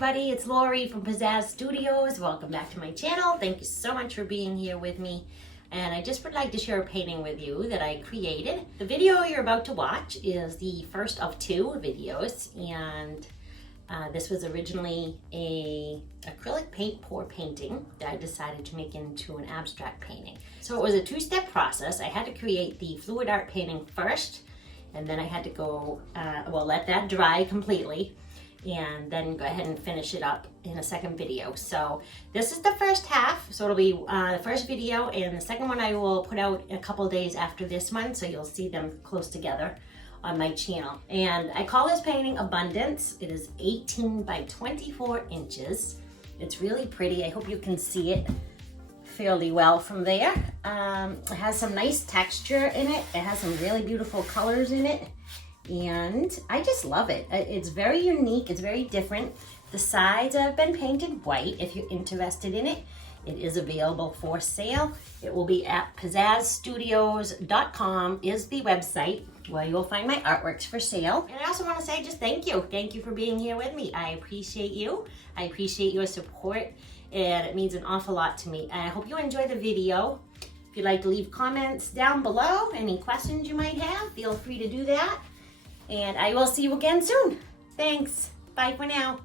everybody, it's Lori from Pizazz Studios. Welcome back to my channel. Thank you so much for being here with me. And I just would like to share a painting with you that I created. The video you're about to watch is the first of two videos, and this was originally a acrylic paint pour painting that I decided to make into an abstract painting. So it was a two-step process. I had to create the fluid art painting first, and then I had to go, let that dry completely, and then go ahead and finish it up in a second video. So this is the first half, so it'll be the first video, and the second one I will put out a couple days after this one, so you'll see them close together on my channel. And I call this painting Abundance. It is 18 by 24 inches. It's really pretty. I hope you can see it fairly well from there. It has some nice texture in it. It has some really beautiful colors in it, and I just love it. It's very unique. It's very different. The sides have been painted white. If you're interested in it, it is available for sale. It will be at pizzazstudios.com is the website where you'll find my artworks for sale. And I also want to say just thank you. Thank you for being here with me. I appreciate you. I appreciate your support, and it means an awful lot to me. I hope you enjoy the video. If you'd like to leave comments down below, any questions you might have, feel free to do that. And I will see you again soon. Thanks. Bye for now.